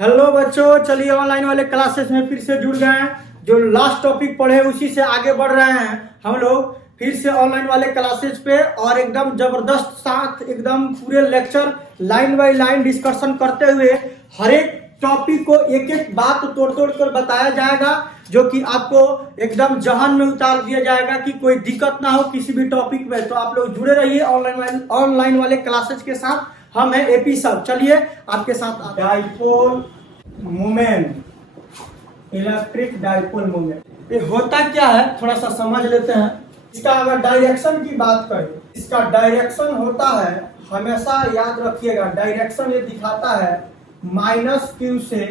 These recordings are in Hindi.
हेलो बच्चों, चलिए ऑनलाइन वाले क्लासेस में फिर से जुड़ गए हैं। जो लास्ट टॉपिक पढ़े उसी से आगे बढ़ रहे हैं हम लोग फिर से ऑनलाइन वाले क्लासेस पे, और एकदम जबरदस्त साथ एकदम पूरे lecture line by line discussion करते हुए हर एक टॉपिक को एक एक बात तोड़ तोड़ कर बताया जाएगा, जो कि आपको एकदम जहन में उतार दिया जाएगा कि कोई दिक्कत ना हो किसी भी टॉपिक में। तो आप लोग जुड़े रहिए ऑनलाइन वाले क्लासेस के साथ। हम हैं एपी सर। चलिए आपके साथ dipole moment, electric dipole moment ये होता क्या है थोड़ा सा समझ लेते हैं। इसका अगर डायरेक्शन की बात करें, इसका डायरेक्शन होता है, हमेशा याद रखिएगा, डायरेक्शन ये दिखाता है -q से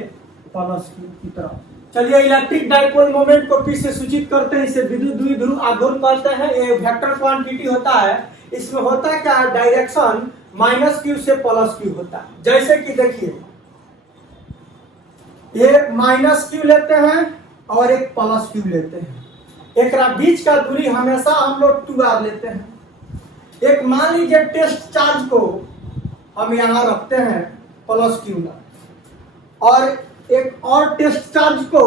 +q की तरफ। चलिए इलेक्ट्रिक डाइपोल मोमेंट को फिर से सूचित करते हैं। इसे विद्युत द्विध्रुव आघूर्ण कहते हैं। ये वेक्टर क्वांटिटी होता है। इसमें होता क्या है, डायरेक्शन -q से +q होता है। जैसे कि देखिए ये -q लेते हैं और एक +q लेते हैं। एक बीच का दूरी हमेशा हम लोग 2r लेते हैं। एक मान लीजिए टेस्ट चार्ज को हम यहाँ रखते हैं +q में, और एक और टेस्ट चार्ज को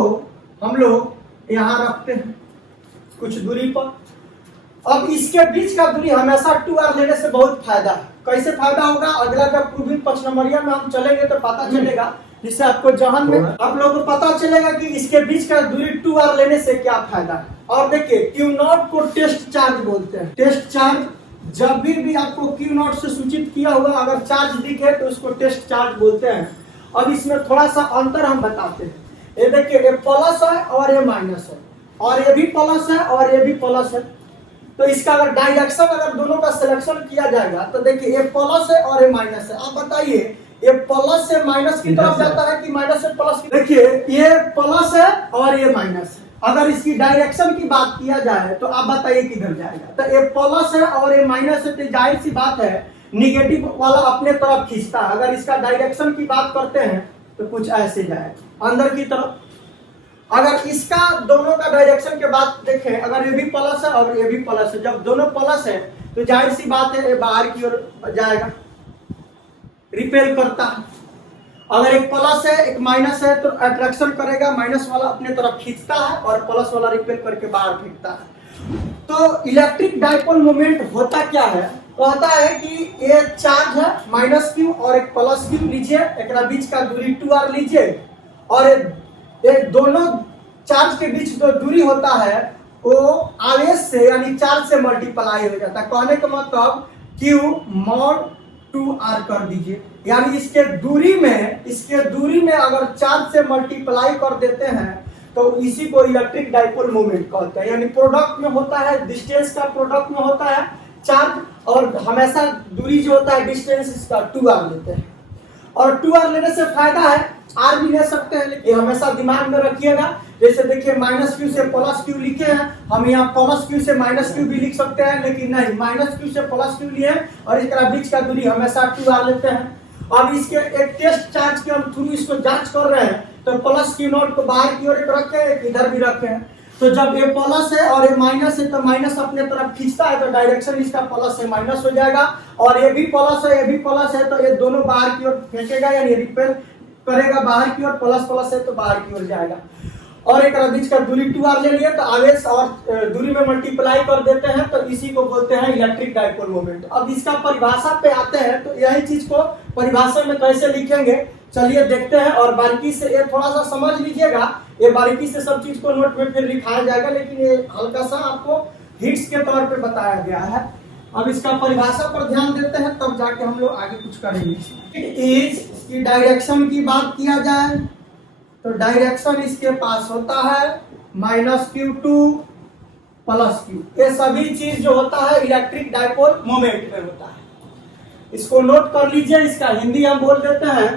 हम लोग यहाँ रखते हैं कुछ दूरी पर। अब इसके बीच का दूरी हमेशा 2r लेने से बहुत फायदा है। कैसे फायदा होगा, अगला जब प्रूविंग 5 नंबरिया में हम चलेंगे तो पता चलेगा, जिससे आपको जहन में आप लोगों को पता चलेगा कि इसके बीच का दूरी 2r लेने से क्या फायदा है। और देखिए Q0 को टेस्ट चार्ज बोलते हैं। टेस्ट चार्ज जब भी आपको Q0 से सूचित किया हुआ अगर चार्ज दिखे तो उसको टेस्ट चार्ज बोलते हैं। अब इसमें थोड़ा सा अंतर हम बताते हैं। ये देखिए ये प्लस है और ये माइनस है, और ये भी प्लस है और ये भी प्लस है। तो इसका अगर डायरेक्शन अगर दोनों का सिलेक्शन किया जाएगा तो देखिए ये प्लस है और ये माइनस है। आप बताइए ये प्लस से माइनस की तरफ जाता है कि माइनस से प्लस की? देखिए ये प्लस है और ये माइनस है। अगर इसकी डायरेक्शन की बात किया जाए तो आप बताइए किधर जाएगा। तो ये प्लस है और ये माइनस है, तो जाहिर सी बात है निगेटिव वाला अपने तरफ खींचता है। अगर इसका डायरेक्शन की बात करते हैं तो कुछ ऐसे जाएगा अंदर की तरफ। अगर इसका दोनों का डायरेक्शन के बात देखें, अगर ये भी प्लस है और ये भी प्लस है, जब दोनों प्लस है तो जाहिर सी बात है ये बाहर की ओर जाएगा, रिपेल करता है। अगर एक प्लस है एक माइनस है तो अट्रैक्शन करेगा, माइनस वाला अपने तरफ खींचता है और प्लस वाला रिपेल करके बाहर फेंकता है। तो इलेक्ट्रिक डाइपोल मोमेंट होता क्या है, कहता है कि ये चार्ज है -q और एक +q लीजिए, एक बीच का दूरी 2r लीजिए, और ये दोनों चार्ज के बीच जो दूरी होता है वो आवेश से यानी चार्ज से मल्टीप्लाई हो जाता है। कहने का मतलब q mod 2r कर दीजिए, यानी इसके दूरी में अगर चार्ज से मल्टीप्लाई कर देते हैं तो इसी को इलेक्ट्रिक डाइपोल मोमेंट कहते हैं। यानी प्रोडक्ट में होता है, डिस्टेंस का प्रोडक्ट में होता है चार्ज, और हमेशा दूरी जो होता है डिस्टेंस इसका 2r लेते हैं। और 2r लेने से फायदा है, r भी ले सकते हैं, लेकिन हमेशा दिमाग में रखिएगा। जैसे देखिए -q से +q लिखे हैं, हम यहाँ +q से -q भी लिख सकते हैं, लेकिन नहीं, -q से +q लिए और इसका बीच का दूरी हमेशा 2r लेते हैं। अब इसके एक टेस्ट चार्ज के हम थ्रू इसको जांच कर रहे हैं तो +q0 को बाहर की ओर एक रखे हैं, एक इधर भी रखे हैं। तो जब ये प्लस है और ये माइनस है तो माइनस अपने तरफ खींचता है, तो डायरेक्शन इसका प्लस से माइनस हो जाएगा। और ये भी प्लस है ये भी प्लस है, तो ये दोनों बाहर की ओर फेंकेगा, यानी रिपेल करेगा बाहर की ओर। प्लस प्लस है तो बाहर की ओर जाएगा। और एक बीच का दूरी 2r ले लिए तो आवेश और दूरी में मल्टीप्लाई कर देते हैं, तो इसी को बोलते हैं इलेक्ट्रिक डाइपोल मोमेंट। अब इसका परिभाषा पे आते हैं, तो यही चीज को परिभाषा में कैसे लिखेंगे चलिए देखते हैं। और बारीकी से ये थोड़ा सा समझ लीजिएगा, ये बारीकी से सब चीज को नोट में फिर लिखाया जाएगा, लेकिन ये हल्का सा आपको हिट्स के तौर पे बताया गया है। अब इसका परिभाषा पर ध्यान देते हैं, तब जाके हम लोग आगे कुछ करेंगे। इट इज, इसकी डायरेक्शन की बात किया जाए तो डायरेक्शन इसके पास होता है -q to +q। ये सभी चीज जो होता है इलेक्ट्रिक डाइपोल मोमेंट में होता है। इसको नोट कर लीजिए। इसका हिंदी हम बोल देते हैं,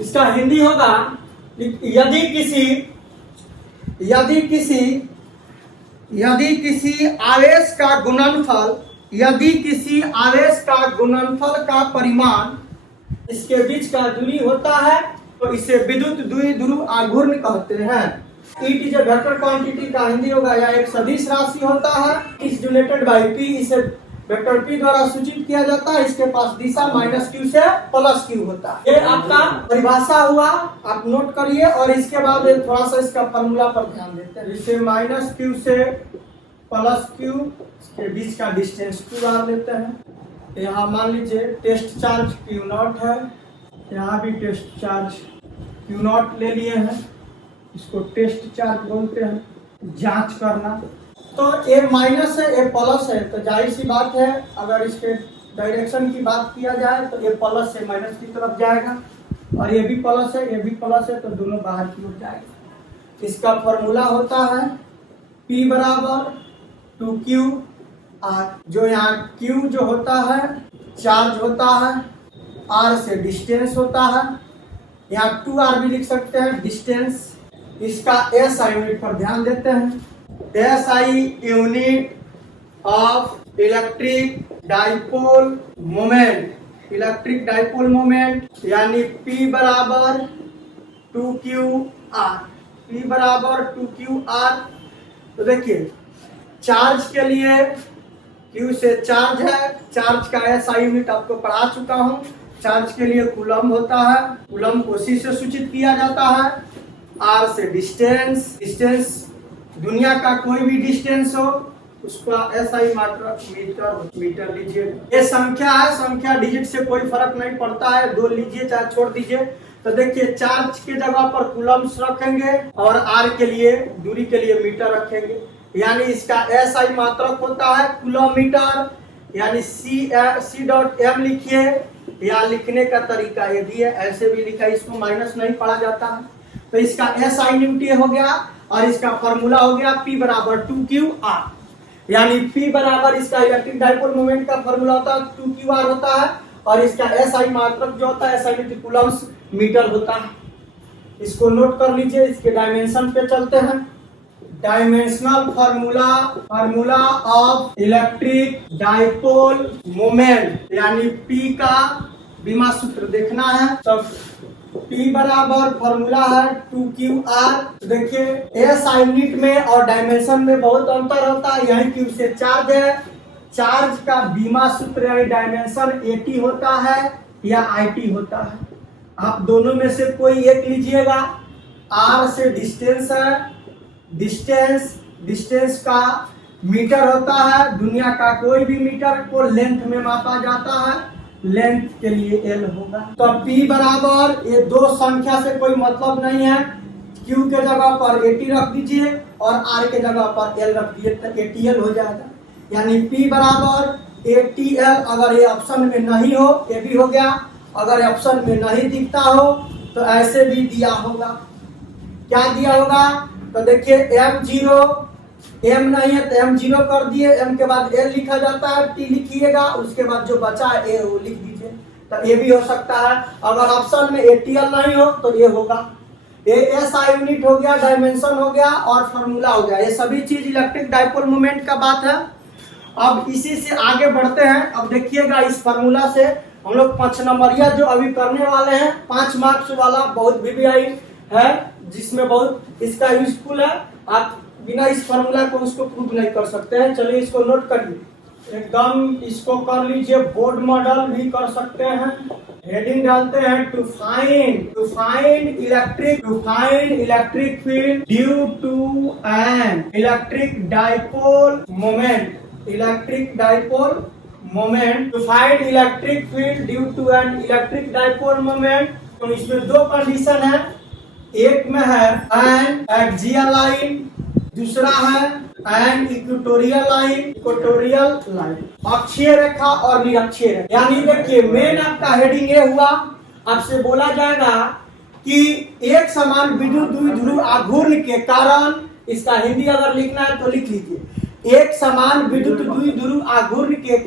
इसका हिंदी होगा यदि किसी आवेश का गुणनफल का परिमाण इसके बीच का दूरी होता है तो इसे विद्युत द्विध्रुव आघूर्ण कहते हैं। इट इज वेक्टर क्वांटिटी का हिंदी होगा या एक सदिश राशि होता है। इज डिनोटेड बाय p, इसे वेक्टर P द्वारा सूचित किया जाता है। इसके पास दिशा -q से +q होता है। ये आपका परिभाषा हुआ, आप नोट करिए और इसके बाद थोड़ा सा इसका फॉर्मूला पर ध्यान देते हैं। इसे -q से +q के बीच का डिस्टेंस q लेते हैं। यहाँ मान लीजिए टेस्ट चार्ज Q0 है, यहाँ भी टेस्ट चार्ज Q0 ले लिए हैं, इसको टेस्ट चार्ज बोलते हैं। जांच करना तो A माइनस है, A प्लस है, तो जाहिर सी बात है अगर इसके डायरेक्शन की बात किया जाए तो A प्लस से माइनस की तरफ जाएगा और ये भी प्लस है, ये भी प्लस है, तो दोनों बाहर की ओर जाएगा। इसका फॉर्मूला होता है P बराबर 2QR, जो यहाँ Q जो होता है चार्ज होता है, R से डिस्टेंस होता है, यहाँ 2R भी लिख सकते हैं डिस्टेंस। इसका SI यूनिट पर ध्यान देते हैं। SI unit of electric dipole moment, electric dipole moment यानी P बराबर 2QR, P बराबर 2QR। तो देखिए चार्ज के लिए Q से चार्ज है, चार्ज का SI यूनिट आपको पढ़ा चुका हूँ। चार्ज के लिए कूलम होता है, कूलम को C से सूचित किया जाता है, R से डिस्टेंस, डिस्टेंस दुनिया का कोई भी डिस्टेंस हो उसका SI मात्रक मीटर लीजिए। ये संख्या है, संख्या डिजिट से कोई फर्क नहीं पड़ता है, 2 लीजिए चाहे छोड़ दीजिए। तो देखिए चार्ज के जगह पर कूलम्स रखेंगे और R के लिए दूरी के लिए मीटर रखेंगे, यानी इसका SI मात्रक होता है कूलोमीटर, यानी C.m लिखिए। या लिखने का तरीका ये भी है, ऐसे भी लिखा, इसको माइनस नहीं पढ़ा जाता है। तो इसका SI यूनिट हो गया और इसका फॉर्मूला हो गया P बराबर 2QR, यानी P बराबर इसका इलेक्ट्रिक डाइपोल मोमेंट का फॉर्मूला होता है 2QR होता है और इसका SI मात्रक जो होता है SI यूनिट कूलम्स मीटर होता है। इसको नोट कर लीजिए। इसके डायमेंशन पे चलते हैं। Dimensional formula, formula of electric dipole moment यानी P का बीमा सूत्र देखना है। तो P बराबर फॉर्मूला है 2QR। देखिए SI यूनिट में और डायमेंशन में बहुत अंतर होता है। यही Q से चार्ज है, चार्ज का बीमा सूत्र यानी डायमेंशन AT होता है या IT होता है, आप दोनों में से कोई एक लीजिएगा। R से डिस्टेंस है, डिस्टेंस का मीटर होता है, दुनिया का कोई भी मीटर को लेंथ में मापा जाता है, लेंथ के लिए L होगा। तो P बराबर ये दो संख्या से कोई मतलब नहीं है, Q के जगह पर AT रख दीजिए और R के जगह पर L रख दीजिए तो ATL हो जाएगा। यानी P बराबर ATL। अगर ये ऑप्शन में नहीं हो, ये भी हो गया, अगर ऑप्शन में नहीं दिखता हो तो ऐसे भी दिया होगा। क्या दिया होगा? तो देखिए M0, M नहीं है तो M0 कर दिए, M के बाद L लिखा जाता है, T लिखिएगा, उसके बाद जो बचा है A वो लिख दीजिए। तो ये भी हो सकता है। अगर ऑप्शन में ATL नहीं हो तो ये होगा। ये SI यूनिट हो गया, डायमेंशन हो गया और फॉर्मूला हो गया। ये सभी चीज इलेक्ट्रिक डाइपोल मोमेंट का बात है। अब इसी से आगे बढ़ते हैं। अब देखिएगा इस फॉर्मूला से हम लोग 5 नंबरिया जो अभी करने वाले हैं, 5 मार्क्स वाला बहुत VVI है जिसमें बहुत इसका यूजफुल है। आप बिना इस फॉर्मूला को उसको प्रूव नहीं कर सकते हैं। चलिए इसको नोट करिए, एकदम इसको कर लीजिए, बोर्ड मॉडल भी कर सकते हैं। हेडिंग डालते हैं to find electric field due to an electric dipole moment, electric dipole moment, to find electric field due to an electric dipole moment. तो इसमें दो कंडीशन है, एक में है एन एक्सियल लाइन, दूसरा है एन इक्वेटोरियल लाइन, अक्षीय रेखा और निरक्षीय रेखा। यानी देखिए मेन आपका हेडिंग ये हुआ, आपसे बोला जाएगा कि एक समान विद्युत द्विध्रुव आघूर्ण के कारण, इसका हिंदी अगर लिखना है तो लिख लीजिए, एक समान विद्युत द्विध्रुव आघूर्ण के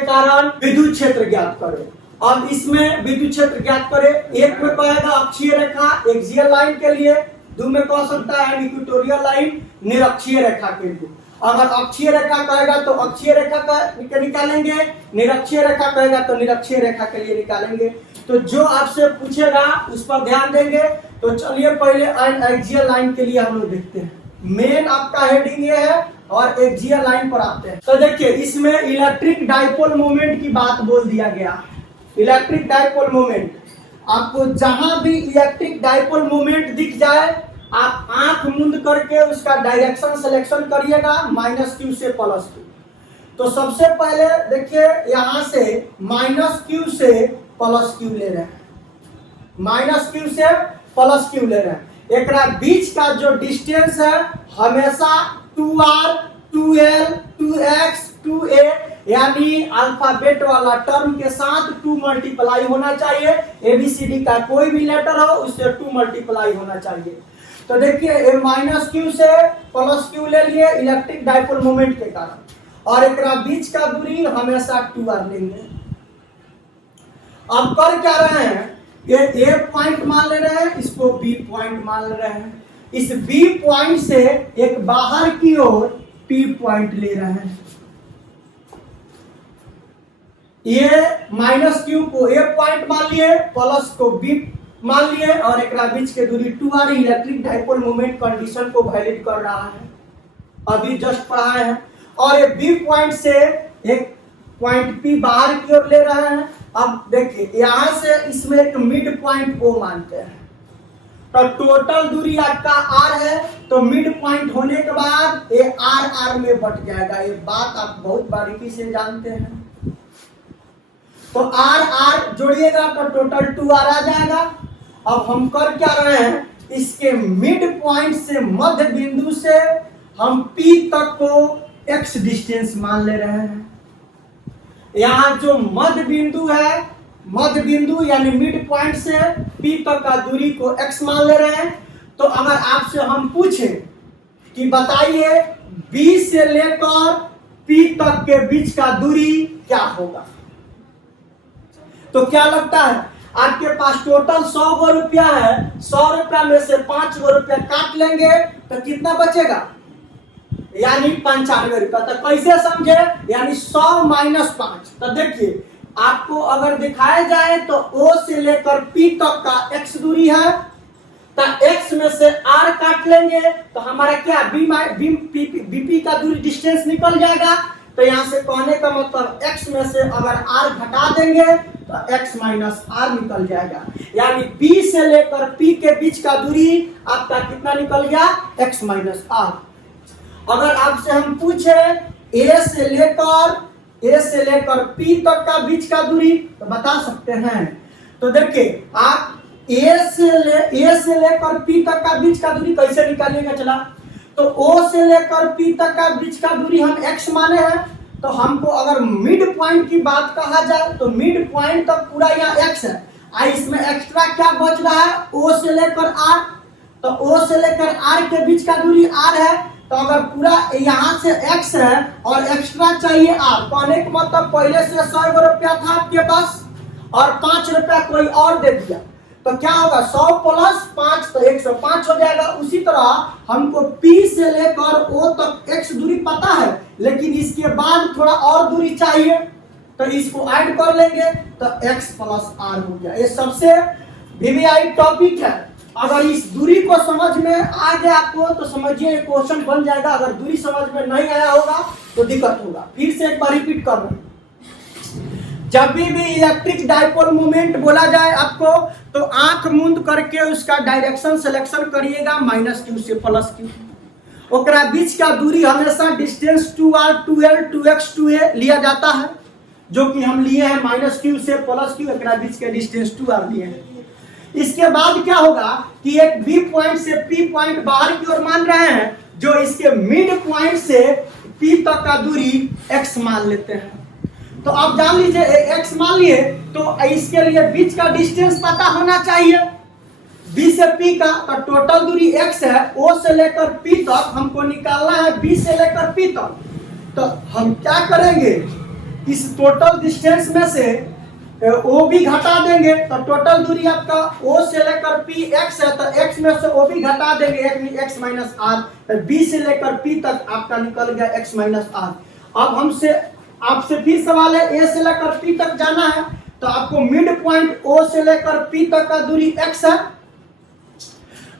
कारण विद्युत क्षेत्र ज्ञात करें। अब इसमें विद्युत क्षेत्र ज्ञात करें, एक में कहेगा अक्षीय रेखा एक्सियल लाइन के लिए, दो में कह सकता है इक्वेटोरियल लाइन निरक्षीय रेखा के लिए। अगर अक्षीय रेखा कहेगा तो अक्षीय रेखा का निकालेंगे, निरक्षीय रेखा कहेगा तो निरक्षीय रेखा के लिए निकालेंगे। तो जो आपसे पूछेगा उस पर ध्यान देंगे। तो चलिए पहले एक्सियल लाइन के लिए हम लोग देखते हैं। मेन आपका हेडिंग ये है और एक्सियल लाइन पर आते हैं। तो देखिए इसमें इलेक्ट्रिक डाइपोल मोमेंट की बात बोल दिया गया। इलेक्ट्रिक डाइपोल मोमेंट, आपको जहां भी इलेक्ट्रिक डाइपोल मोमेंट दिख जाए आप आंख मूंद करके उसका डायरेक्शन सिलेक्शन करिएगा -q से +q। तो सबसे पहले देखिए यहां से -q से +q ले रहे हैं, -q से +q ले रहे हैं। एकरा बीच का जो डिस्टेंस है हमेशा 2r 2l 2x 2a यानी अल्फाबेट वाला टर्म के साथ 2 मल्टीप्लाई होना चाहिए। ABCD का कोई भी लेटर हो उससे 2 मल्टीप्लाई होना चाहिए। तो देखिए -q से +q ले लिए इलेक्ट्रिक डाइपोल मोमेंट के कारण, और एकरा बीच का दूरी हमेशा 2r लेंगे। अब कर क्या रहे हैं, ये A पॉइंट मान ले रहे हैं, इसको B पॉइंट मान ले रहे हैं। इस B पॉइंट से एक बाहर की ओर P पॉइंट ले रहे हैं। ये -q को A पॉइंट मान लिए, प्लस को B मान लिए, और एक बीच के दूरी 2r electric dipole moment condition को वैलिड कर रहा है, अभी जस्ट पढ़ाए हैं। और ये B पॉइंट से एक पॉइंट P बाहर की ओर ले रहे हैं। अब देखिए यहां से इसमें एक मिड पॉइंट O मानते हैं। तो टोटल दूरी आपका r है, तो मिड पॉइंट होने के बाद ये r में बट जाएगा। ये बात आप बहुत बारीकी से जानते हैं। तो r जोड़िएगा तो टोटल 2r आ जाएगा। अब हम कर क्या रहे हैं, इसके मिड पॉइंट से मध्य बिंदु से हम P तक को x डिस्टेंस मान ले रहे हैं। यहाँ जो मध्य बिंदु है, मध्य बिंदु यानी मिड पॉइंट से P तक का दूरी को x मान ले रहे हैं। तो अगर आपसे हम पूछें कि बताइए B से लेकर P तक के बीच का दूरी क्या होगा, तो क्या लगता है आपके पास टोटल 100 गो रुपया है, 100 रुपया में से 5 गो रुपया काट लेंगे तो कितना बचेगा, यानी 95 रुपया। तो कैसे समझे, यानी 100 - 5। तो देखिए आपको अगर दिखाया जाए तो O से लेकर P तक का x दूरी है, तो x में से r काट लेंगे तो हमारा क्या BP का दूरी डिस्टेंस निकल जाएगा। तो यहाँ से कहने का मतलब x में से अगर r घटा देंगे तो x - r निकल जाएगा, यानी B से लेकर P के बीच का दूरी आपका कितना निकल गया, x - r। अगर आपसे हम पूछे A से लेकर P तक का बीच का दूरी तो बता सकते हैं। तो देखिए आप A से लेकर P तक का बीच का दूरी कैसे निकालिएगा, चला तो O से लेकर P तक का बीच का दूरी हम x माने हैं। तो हमको अगर मिड पॉइंट की बात कहा जाए तो मिड पॉइंट तक पूरा यहाँ x है, इसमें एक्स्ट्रा क्या बच रहा है, O से लेकर R। तो O से लेकर R के बीच का दूरी R है, तो अगर पूरा यहाँ से x है और एक्स्ट्रा चाहिए r, कहने का मतलब पहले से 100 रुपया था आपके पास और 5 रुपया कोई और दे दिया, तो क्या होगा 100 + 5 तो 105 हो जाएगा। उसी तरह हमको P से लेकर O तक x दूरी पता है, लेकिन इसके बाद थोड़ा और दूरी चाहिए, तो इसको ऐड कर लेंगे तो x + r हो गया। ये सबसे VVI टॉपिक है। अगर इस दूरी को समझ में आ गया आपको तो समझिए क्वेश्चन बन जाएगा। अगर दूरी समझ में नहीं आया होगा तो दिक्कत होगा। फिर से एक बार रिपीट कर रहे हैं, जब भी इलेक्ट्रिक डाइपोल मोमेंट बोला जाए आपको तो आंख मूंद करके उसका डायरेक्शन सिलेक्शन करिएगा -q से +q। ओकरा बीच का दूरी हमेशा distance 2r 2l 2x 2a लिया जाता है, जो कि हम लिए हैं -q से +q। एकरा बीच के डिस्टेंस 2r लिए हैं। इसके बाद क्या होगा कि एक B पॉइंट से P पॉइंट बाहर की ओर मान रहे हैं, जो इसके मिड पॉइंट से P तक का दूरी x मान लेते हैं। तो आप जान लीजिए x मान लिए, तो इसके लिए बीच का डिस्टेंस पता होना चाहिए B से P का। तो टोटल दूरी x है, O से लेकर P तक हमको निकालना है B से लेकर P तक। तो हम क्या करेंगे, इस टोटल डिस्टेंस में से O भी घटा देंगे, तो टोटल दूरी आपका O से लेकर P x है, तो x में से O भी घटा देंगे, x - r। तो B से लेकर P तक आपका निकल गया x - r। अब आपसे फिर सवाल है, A से लेकर P तक जाना है, तो आपको मिड पॉइंट O से लेकर P तक का दूरी x है।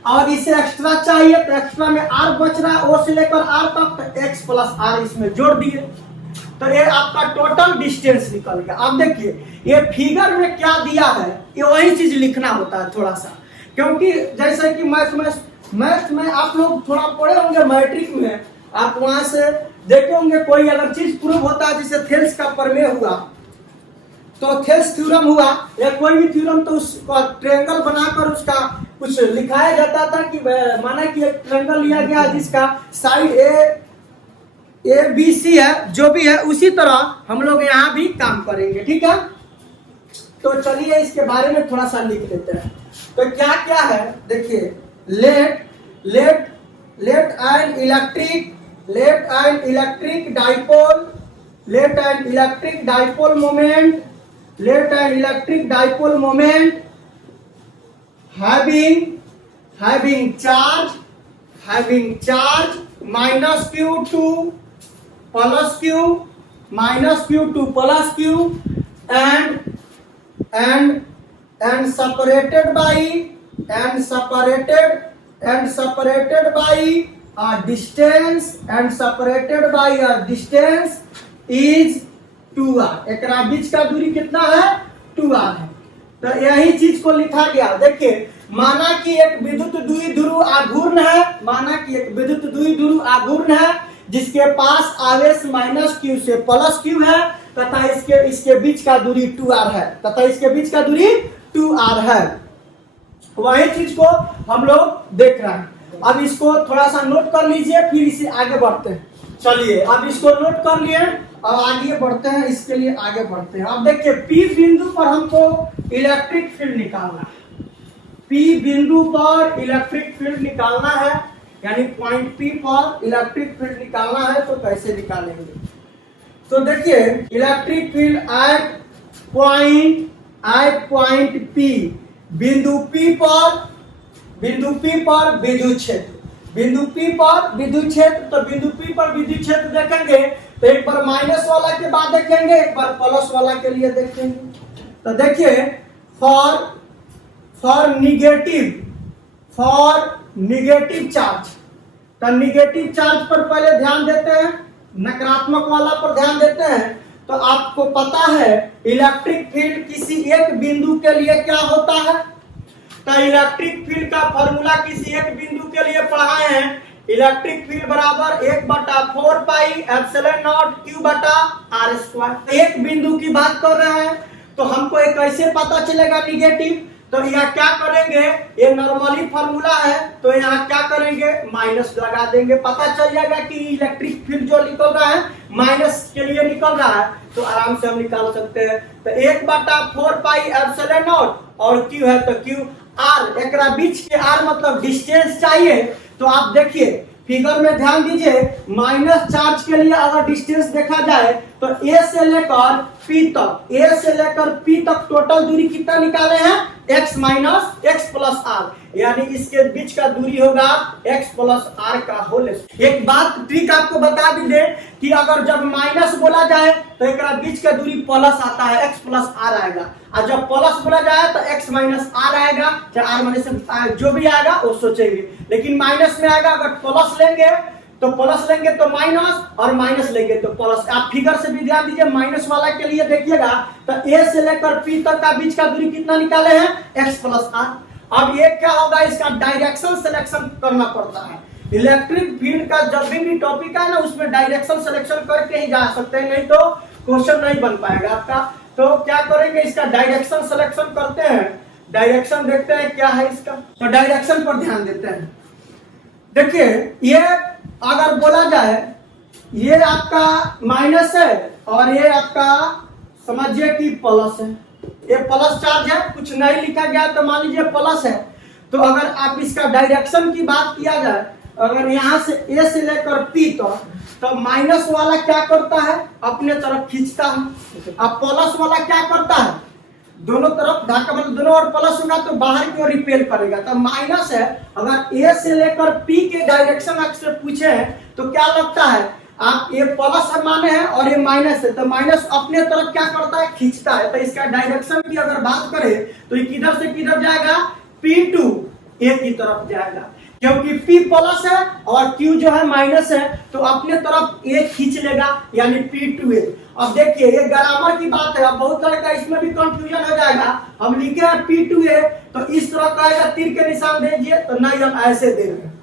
और इसे एक्स्ट्रा चाहिए तो एक्स्ट्रा में r बच रहा है, o से लेकर r तक, तो x प्लस r इसमें जोड़ दिए, तो ये आपका टोटल डिस्टेंस निकल गया। अब देखिए ये फिगर में क्या दिया है, ये वही चीज लिखना होता है थोड़ा सा, क्योंकि जैसे कि मैथ में आप लोग थोड़ा पढ़े होंगे मैट्रिक में, आप वहां से देखे होंगे कोई अगर चीज प्रूव होता है, जैसे थेल्स का प्रमेय हुआ तो थेल्स थ्योरम हुआ या कोई भी थ्योरम, तो उसका ट्रायंगल बनाकर उसका कुछ लिखाया जाता था कि माना कि एक ट्रायंगल लिया गया जिसका साइड ए बी सी है, जो भी है उसी तरह हम लोग यहाँ भी काम करेंगे, ठीक है। तो चलिए इसके बारे में थोड़ा सा लिख लेते हैं। तो क्या क्या है देखिए, let an electric dipole moment having charge minus q to plus q, minus q to plus q, and separated by a distance, is 2r। एकरा बीच का दूरी कितना है, 2r है। तो यही चीज को लिखा गया। देखिए माना कि एक विद्युत द्विध्रुव आघूर्ण है जिसके पास आवेश माइनस q से प्लस q है तथा इसके बीच का दूरी 2r है, वही चीज को हम लोग देख रहे हैं। अब इसको थोड़ा सा नोट कर लीजिए, फिर इसे आगे बढ़ते हैं। चलिए अब इसको नोट कर लिए और आगे बढ़ते हैं, इसके लिए आगे बढ़ते हैं। अब देखिए P बिंदु पर हमको इलेक्ट्रिक फील्ड निकालना है, P बिंदु पर इलेक्ट्रिक फील्ड निकालना है, यानी पॉइंट P पर इलेक्ट्रिक फील्ड निकालना है। तो कैसे निकालेंगे, तो देखिए electric field at point P, बिंदु P पर विद्युत क्षेत्र, तो बिंदु P पर विद्युत क्षेत्र देखेंगे तो एक बार माइनस वाला के बाद देखेंगे, एक बार प्लस वाला के लिए देखेंगे। तो देखिए फॉर निगेटिव चार्ज, तो निगेटिव चार्ज पर पहले ध्यान देते हैं, नकारात्मक वाला पर ध्यान देते हैं। तो आपको पता है इलेक्ट्रिक फील्ड किसी एक बिंदु के लिए क्या होता है, तो इलेक्ट्रिक फील्ड का फॉर्मूला किसी एक बिंदु के लिए पढ़ाए हैं। इलेक्ट्रिक फील्ड बराबर 1/4 पाई एप्सिलॉन नॉट q बटा r स्क्वायर। एक बिंदु की बात कर रहे हैं तो हमको एक कैसे पता चलेगा निगेटिव, तो यहाँ क्या करेंगे, ये नॉर्मली फॉर्मूला है, तो यहाँ क्या करेंगे माइनस लगा देंगे, पता चल जाएगा कि इलेक्ट्रिक फील्ड जो निकल रहा है माइनस के लिए निकल रहा है, तो आराम से हम निकाल सकते हैं। तो 1/4 पाई एप्सिलॉन नॉट और q है तो q r, एकरा बीच के r मतलब डिस्टेंस चाहिए। तो आप देखिए फिगर में ध्यान दीजिए, माइनस चार्ज के लिए अगर डिस्टेंस देखा जाए तो a से लेकर p तक टोटल दूरी कितना निकाले हैं, x minus x plus r, यानी इसके बीच का दूरी होगा x प्लस r का होल। एक बात ट्रिक आपको बता भी दे कि अगर जब माइनस बोला जाए तो एक बीच का दूरी प्लस आता है, x प्लस r आएगा, और जब प्लस बोला जाए तो x माइनस r आएगा, चाहे r माइनस जो भी आएगा वो सोचेंगे, लेकिन माइनस में आएगा। अगर प्लस लेंगे तो माइनस, और माइनस लेंगे तो प्लस। आप फिगर से भी ध्यान दीजिए, माइनस वाला के लिए देखिएगा तो a से लेकर p तक का बीच का दूरी कितना निकाले हैं, x प्लस r। अब ये क्या होगा, इसका डायरेक्शन सिलेक्शन करना पड़ता है। इलेक्ट्रिक फील्ड का जब भी टॉपिक है ना, उसमें डायरेक्शन सिलेक्शन करके ही जा सकते हैं, नहीं तो क्वेश्चन नहीं बन पाएगा आपका। तो क्या करेंगे, इसका डायरेक्शन सिलेक्शन करते हैं, डायरेक्शन देखते हैं क्या है इसका, तो डायरेक्शन पर ध्यान देते हैं। देखिए ये अगर बोला जाए ये आपका माइनस है और ये आपका समझिए कि प्लस है, ये प्लस चार्ज है, कुछ नहीं लिखा गया तो मान लीजिए प्लस है। तो अगर आप इसका डायरेक्शन की बात किया जाए, अगर यहाँ से a से लेकर p तो माइनस वाला क्या करता है, अपने तरफ खींचता है। अब प्लस वाला क्या करता है, दोनों तरफ धाका मतलब दोनों ओर प्लस होगा तो बाहर की ओर रिपेल करेगा। तो माइनस है, अगर a से लेकर p के डायरेक्शन आपसे पूछे हैं तो क्या लगता है, आप ये प्लस माने हैं और ये माइनस है, तो माइनस अपने तरफ क्या करता है, खींचता है। तो इसका डायरेक्शन की अगर बात करें तो ये किधर से किधर जाएगा, P2 ए की तरफ जाएगा, क्योंकि P प्लस है और Q जो है माइनस है, तो अपने तरफ A खींच लेगा, यानी P2A। अब देखिए ये ग्रामर की बात है, अब बहुत तरह का इसमें भी कंफ्यूजन हो जाएगा। हम लिखे हैं P2A, तो इस तरह कहेगा तीर के निशान दीजिए, तो नहीं हम ऐसे दे रहे हैं।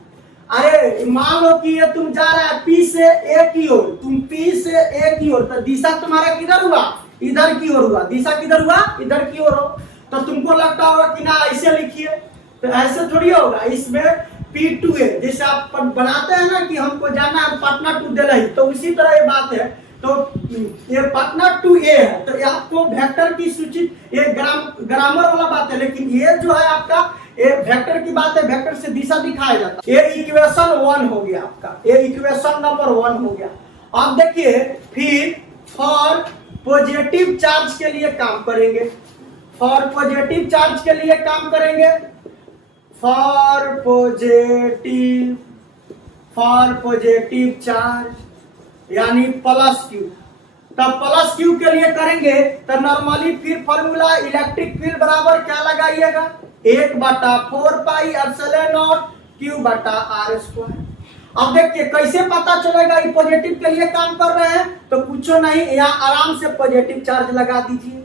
अरे मान लो कि ये तुम जा रहा है P से A की ओर, तुम P से A की ओर, तो दिशा तुम्हारा किधर हुआ? इधर की ओर हुआ। दिशा किधर हुआ? इधर की ओर हो। तो तुमको लगता होगा कि ना ऐसे लिखिए, तो ऐसे थोड़ी होगा। इसमें P2A जैसे आप बनाते हैं ना कि हमको जाना है पटना टू दिल्ली, तो उसी तरह ये बात है। तो ये पटना टू ए है, तो ये आपको वेक्टर की सूचित, ये ग्रामर वाला बात है, लेकिन ये जो है आपका ये वेक्टर की बात है, वेक्टर से दिशा दिखाया जाता है। ये इक्वेशन 1 हो गया आपका, ये इक्वेशन नंबर 1 हो गया। अब देखिए फिर फॉर पॉजिटिव चार्ज के लिए काम करेंगे, फॉर पॉजिटिव चार्ज के लिए काम करेंगे, फॉर पॉजिटिव चार्ज यानी प्लस क्यू। तब प्लस क्यू के लिए करेंगे तो नॉर्मली फिर फॉर्मूला इलेक्ट्रिक फील्ड बराबर क्या लगाइएगा? 1/4 पाई एप्सिलॉन नॉट क्यू बटा आर स्क्वायर। अब देखिए कैसे पता चलेगा ये पॉजिटिव के लिए काम कर रहे हैं? तो कुछ नहीं, यहाँ आराम से पॉजिटिव चार्ज लगा दीजिए।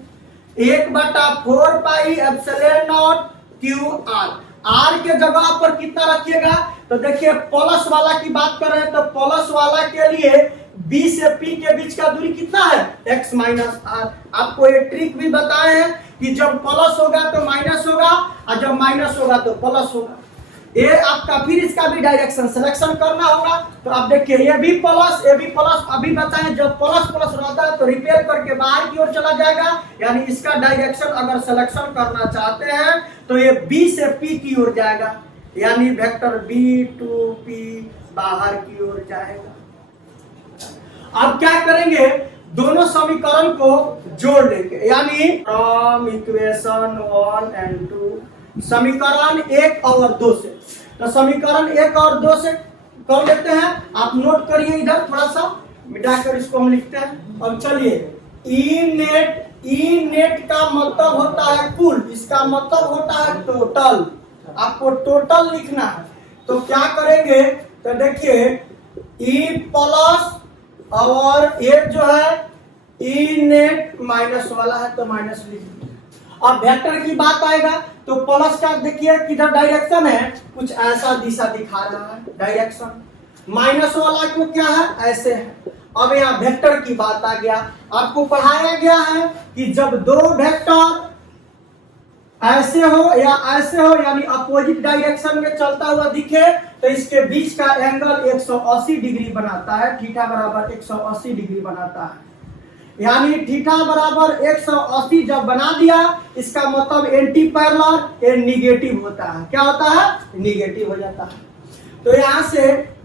1/4 pi epsilon naught Q R. R के जगह पर कितना रखिएगा? तो देखिए प्लस वाला की बात कर रहे हैं, तो प्लस वाला के लिए बी से पी के बीच का दूरी कितना है? x minus R. आपको ये ट्रिक भी बताए हैं कि जब प्लस होगा तो माइनस होगा, और जब माइनस होगा तो प्लस होगा। ये आपका फिर इसका भी डायरेक्शन सिलेक्शन करना होगा। तो आप देखिए ये भी प्लस, ये भी प्लस। अभी बताएं जब प्लस प्लस रहता है तो रिपेयर करके बाहर की ओर चला जाएगा, यानी इसका डायरेक्शन अगर सिलेक्शन करना चाहते हैं तो ये बी से पी की ओर जाएगा, यानी वेक्टर बी टू पी बाहर की ओर जाएगा। अब क्या करेंगे? दोनों समीकरण को जोड़ लेंगे, यानी फ्रॉम इक्वेशन 1 एंड 2 समीकरण 1 और 2 से। तो समीकरण 1 और 2 से कर लेते हैं। आप नोट करिए, इधर थोड़ा सा मिटाकर इसको हम लिखते हैं। अब चलिए ई नेट का मतलब होता है कुल, इसका मतलब होता है टोटल। आपको टोटल लिखना है, तो क्या करेंगे? तो देखिए ई प्लस और ये जो है ई नेट माइनस वाला है, तो माइनस लिख दीजिए। अब वेक्टर की बात आएगा तो प्लस का देखिए किधर डायरेक्शन है, कुछ ऐसा दिशा दिखा रहा है डायरेक्शन। माइनस वाला को क्या है? ऐसे है। अब यहाँ वेक्टर की बात आ गया। आपको पढ़ाया गया है कि जब दो वेक्टर ऐसे हो या ऐसे हो, यानी अपोजिट डायरेक्शन में चलता हुआ दिखे, तो इसके बीच का एंगल 180 डिग्री बनाता है। थीटा बराबर 180 डिग्री बनाता है, यानी थीटा बराबर 180 जब बना दिया, इसका मतलब एंटी पैरेलल ये निगेटिव होता है। क्या होता है? निगेटिव हो जाता है। तो यहाँ से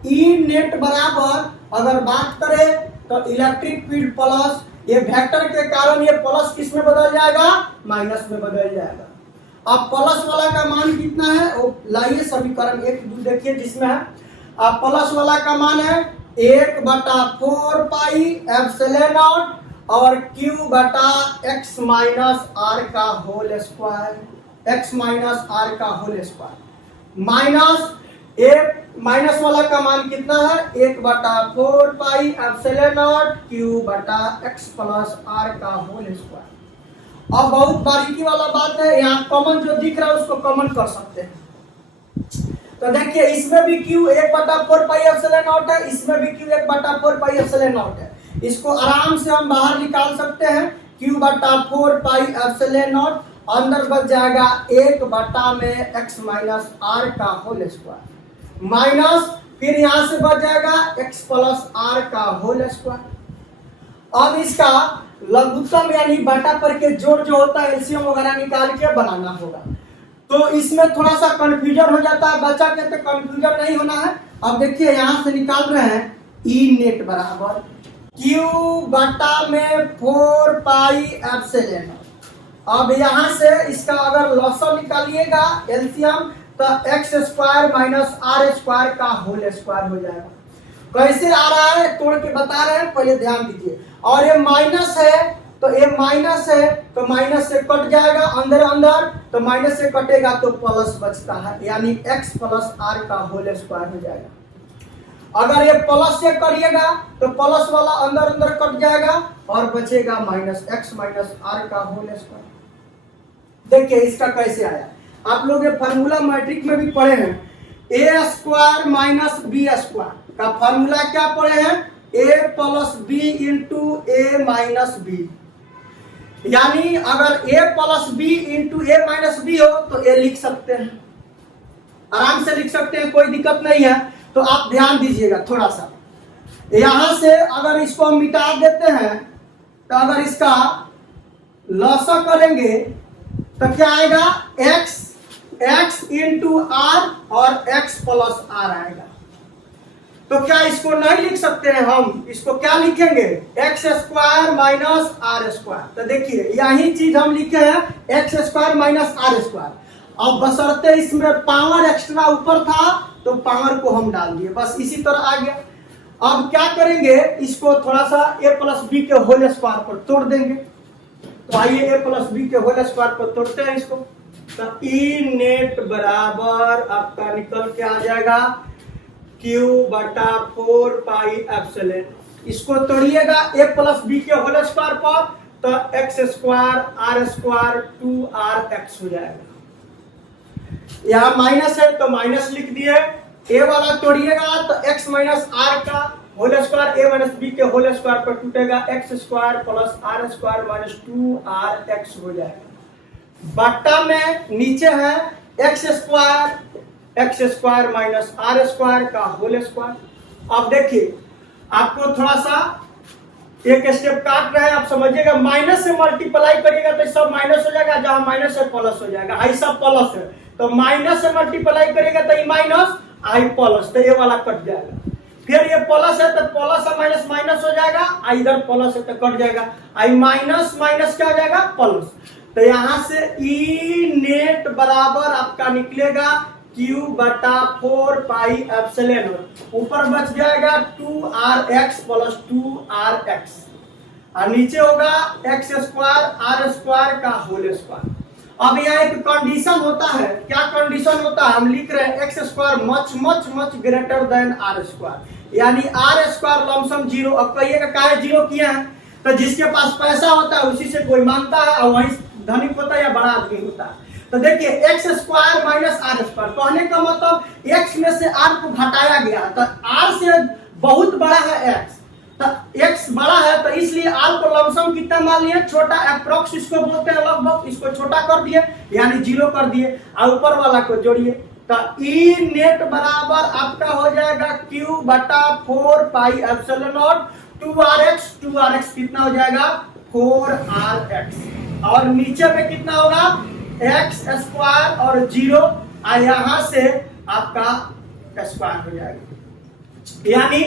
ई नेट बराबर अगर बात करें तो इलेक्ट्रिक फील्ड प्लस, ये वेक्टर के कारण ये प्लस किस में बदल जाएगा? माइनस में बदल जाएगा। अब प्लस वाला का मान कितना है? वो लाइए समीकरण 1 देखिए, जिसमें है अब प्लस वाला का मान है 1/4 पाई एप्सिलॉन नॉट और q बटा x माइनस आर का whole square, x minus R का होल स्क्वायर माइनस एक माइनस वाला का मान कितना है? 1/4 पाई एप्सिलॉन नॉट q बटा x प्लस आर का होल स्क्वायर। अब बहुत बारीकी वाला बात है, यहाँ कॉमन जो दिख रहा है उसको कॉमन कर सकते हैं। तो देखिए इसमें भी q 1/4 पाई एप्सिलॉन नॉट है, इसमें भी q 1/4 पाई एप्सिलॉन नॉट है। इसको आराम से हम बाहर निकाल सकते हैं। q/4 पाई एप्सिलॉन नॉट अंदर बच जाएगा 1 x माइनस आर का होल स्क्वायर, माइनस फिर यहां से बच जाएगा x प्लस आर का होल स्क्वायर। अब इसका लघुत्तम यानी बटा पर के जोड़ जो होता है एलसीएम वगैरह निकाल के बनाना होगा। तो इसमें थोड़ा सा कंफ्यूजन हो जाता है, बच्चा कहते कंफ्यूजन नहीं होना है। अब देखिए यहां से निकाल रहे हैं ई नेट बराबर q बटा में 4 पाई एप्सिलॉन। अब यहां से इसका अगर लॉसर निकालिएगा एलसीएम, तो x square minus R square का होल स्क्वायर हो जाएगा। कैसे आ रहा है तोड़ के बता रहे हैं, पहले ध्यान दीजिए। और ये माइनस है तो ये माइनस है तो माइनस से कट जाएगा अंदर अंदर, तो माइनस से कटेगा तो प्लस बचता है, यानी x प्लस आर का होल स्क्वायर हो जाएगा। अगर ये प्लस से करिएगा तो प्लस वाला अंदर अंदर कट जाएगा और बचेगा माइनस x माइनस आर का होल स्क्वायर। देखिए इसका कैसे आया, आप लोग ये फार्मूला मैट्रिक में भी पढ़े हैं, ए स्क्वायर माइनस बी स्क्वायर का फार्मूला क्या पढ़े हैं, ए प्लस बी इंटू ए माइनस बी। यानी अगर ए प्लस बी इंटू ए माइनस बी हो तो ए लिख सकते हैं, आराम से लिख सकते हैं, कोई दिक्कत नहीं है। तो आप ध्यान दीजिएगा थोड़ा सा, यहां से अगर इसको हम मिटा देते हैं तो अगर इसका लॉसा करेंगे तो क्या आएगा, x इंटू आर और x प्लस आर आएगा। तो क्या इसको नहीं लिख सकते हैं हम, इसको क्या लिखेंगे, X square minus R square. तो देखिए यही चीज हम लिखे हैं X square minus R square. अब बशर्ते इसमें पावर एक्स्ट्रा ऊपर था तो पावर को हम डाल दिए, बस इसी तरह आ गया। अब क्या करेंगे, इसको थोड़ा सा a प्लस बी के होल स्क्वायर पर तोड़ देंगे। तो आइए a प्लस बी के होल स्क्वायर पर तोड़ते हैं इसको। तो ई नेट बराबर आपका निकल के आ जाएगा Q बटा 4 पाई एप्सिलॉन। इसको तोड़िएगा a प्लस बी के होल स्क्वायर पर तो x square are square 2rx हो जाएगा। यहाँ माइनस है तो माइनस लिख दिए, a वाला तोड़िएगा तो x माइनस आर का होल स्क्वायर a माइनस बी के होल स्क्वायर पर टूटेगा, X square plus R square minus 2rx हो जाएगा। बट्टा में नीचे है X square minus R square का होल स्क्वायर। अब देखिए आपको थोड़ा सा एक स्टेप काट रहे हैं, आप समझिएगा, माइनस से मल्टीप्लाई करिएगा तो सब माइनस हो जाएगा, जहां माइनस है प्लस हो जाएगा। आई सब प्लस है तो माइनस से मल्टीप्लाई करेगा तो ये माइनस आई प्लस, तो ये वाला कट जाएगा। फिर ये प्लस है तो प्लस और माइनस माइनस हो जाएगा, आई इधर प्लस है तो कट जाएगा, आई माइनस माइनस क्या हो जाएगा प्लस। तो यहां से ई नेट बराबर आपका निकलेगा Q बटा 4 पाई एप्सिलॉन, ऊपर बच जाएगा 2rx प्लस 2rx और नीचे होगा एक्स स्क्वायर आर स्क्वायर का होल स्क्वायर। अब यहाँ एक कंडीशन होता है, क्या कंडीशन होता है, हम लिख रहे हैं X square much much much greater than R square, यानी आर स्क्वायर लमसम जीरो। अब कहिएगा काहे जीरो किया है, तो जिसके पास पैसा होता है उसी से कोई मानता है और वही धनिक होता है या बड़ा आदमी होता है। तो देखिए X square minus R square, कहने का मतलब एक्स में से आर को घटाया गया, तो आर से बहुत बड़ा है एक्स, तो एक्स बड़ा है तो इसलिए आर को लमसम कितना मान लिए, छोटा, अप्रोक्स इसको बोलते हैं लगभग, इसको छोटा कर दिए यानी जीरो कर दिए और ऊपर वाला को जोड़िए। तो ई नेट बराबर आपका हो जाएगा Q बटा 4 पाई एप्सिलॉन नॉट 2rx कितना हो जाएगा 4rx, और नीचे में कितना होगा एक्स स्क्वायर और जीरो, और यहां से आपका स्क्वायर हो जाएगा, यानी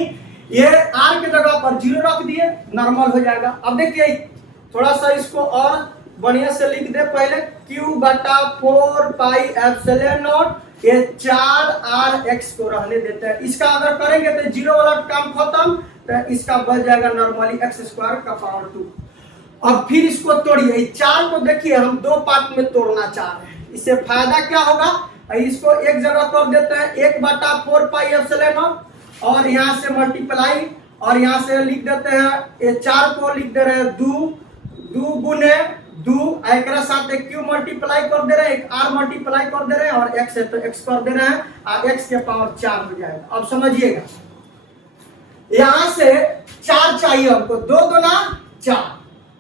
ये आर के जगह पर जीरो रख दिए, नॉर्मल हो जाएगा। अब देखिए थोड़ा सा इसको और बढ़िया से लिख दे, पहले Q बटा 4 पाई एप्सिलॉन नॉट, ये 4rx को रहने देते हैं। इसका अगर करेंगे तो जीरो वाला काम खत्म, तो इसका बच जाएगा नॉर्मली एक्स स्क्वायर का पावर 2। अब फिर इसको तोड़िए, चार को देखिए हम दो पार्ट में तोड़ना चाह रहे हैं, इससे फायदा क्या होगा, इसको एक जगह कर देते हैं 1 बटा 4 पाई एप्सिलॉन नॉट, और यहाँ से मल्टीप्लाई, और यहाँ से लिख देते हैं ये 4 को लिख दे रहे हैं 2 गुने 2, एक साथ क्यू मल्टीप्लाई कर दे रहे हैं, एक आर मल्टीप्लाई कर दे रहे हैं, और एक्स है तो एक्स कर दे रहे हैं, और एक्स के पावर 4 हो जाएगा। अब समझिएगा यहां से 4 चाहिए हमको, 2 गुना 4,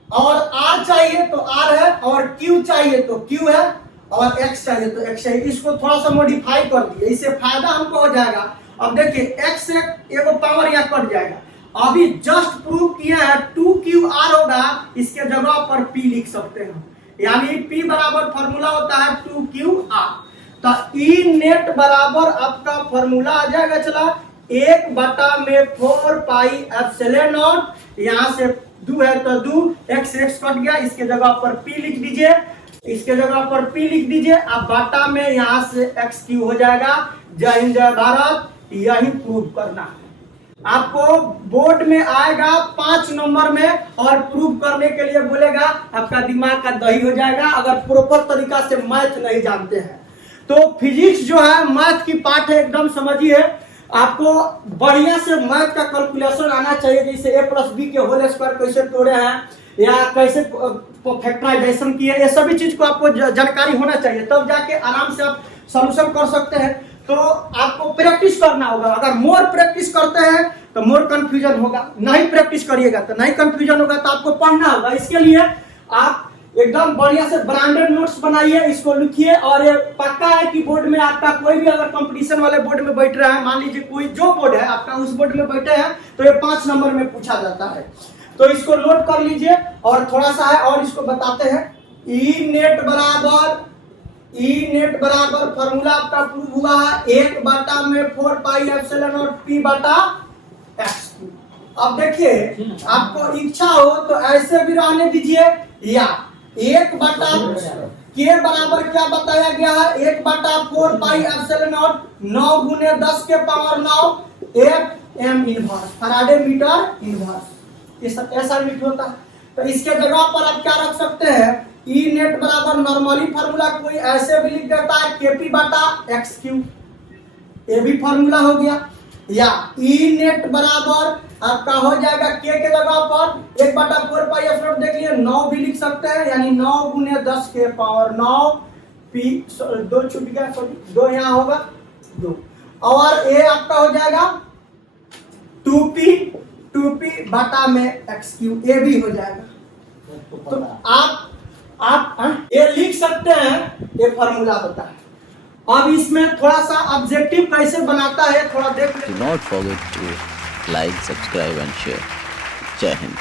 और r चाहिए तो r है, और q चाहिए तो q है, और x चाहिए तो x है। इसको थोड़ा सा मॉडिफाई कर दिए, इससे फायदा हमको हो जाएगा। अब देखिए x से एगो पावर यहाँ कट जाएगा, अभी जस्ट प्रूव किया है 2qr होगा, इसके जगह पर p लिख सकते हैं, यानी p बराबर फॉर्मूला होता है 2qr। तो ई नेट बराबर आपका फॉर्मूला आ जाएगा, चला 1 बटा में 4 पाई एप्सिलॉन नॉट, यहाँ से 2 है तो 2, x कट गया, इसके जगह पर p लिख दीजिए, इसके जगह पर p लिख दीजिए, अब बाटा में यहाँ से x क्यू हो जाएगा। जय हिंद जय भारत, यही प्रूव करना है। आपको बोर्ड में आएगा 5 नंबर में और प्रूव करने के लिए बोलेगा, आपका दिमाग का दही हो जाएगा अगर प्रॉपर तरीका से मैथ नहीं जानते हैं। तो फिजिक्स जो है मैथ की पार्ट है, एकदम समझिए। आपको बढ़िया से मैथ का कैलकुलेशन आना चाहिए, जैसे a + b के होल स्क्वायर कैसे तोड़े हैं या कैसे फैक्टराइजेशन किए, ये सभी चीज को आपको जानकारी होना चाहिए, तब जाके आराम से आप सॉल्यूशन कर सकते हैं। तो आपको प्रैक्टिस करना होगा, अगर मोर प्रैक्टिस करते हैं तो मोर कंफ्यूजन होगा, नहीं प्रैक्टिस करिएगा तो नहीं कंफ्यूजन होगा। तो आपको पढ़ना होगा, इसके लिए आप एकदम बढ़िया से ब्रांडेड नोट्स बनाइए, इसको लिखिए। और ये पक्का है कि बोर्ड में आपका कोई भी अगर कंपटीशन वाले बोर्ड में बैठ रहा है, मान लीजिए कोई जो बोर्ड है आपका उस बोर्ड में बैठे हैं, तो ये 5 नंबर में पूछा जाता है। तो इसको नोट कर लीजिए। और थोड़ा सा है और इसको बताते हैं। ई नेट बराबर फॉर्मूला आपका प्रूव हुआ है 1/4πε0 P/x3। अब देखिए, आपको इच्छा हो तो ऐसे भी रहने दीजिए, या 1/, के बराबर क्या बताया गया है, 1/4πε0 9 × 10⁻9 Fm inverse, faraday metre inverse, ऐसा यूनिट होता है। तो इसके जगह पर आप क्या रख सकते हैं, ई नेट बराबर नॉर्मली फार्मूला कोई ऐसे भी लिख देता है kp/x3, ये भी फार्मूला हो गया। या ई नेट बराबर आपका हो जाएगा के जगह पर 1/4πε0 देख लिए 9 भी लिख सकते हैं, यानी 9 × 10⁻9 p 2 छूट गया, सॉरी 2 यहाँ होगा 2, और ये आपका हो जाएगा 2p/x3, ये भी हो जाएगा। तो आप ये लिख सकते हैं, ये फार्मूला होता है। अब इसमें थोड़ा सा ऑब्जेक्टिव कैसे बनाता है थोड़ा देख लेते हैं। Do not forget to like, subscribe and share. Jai Hind.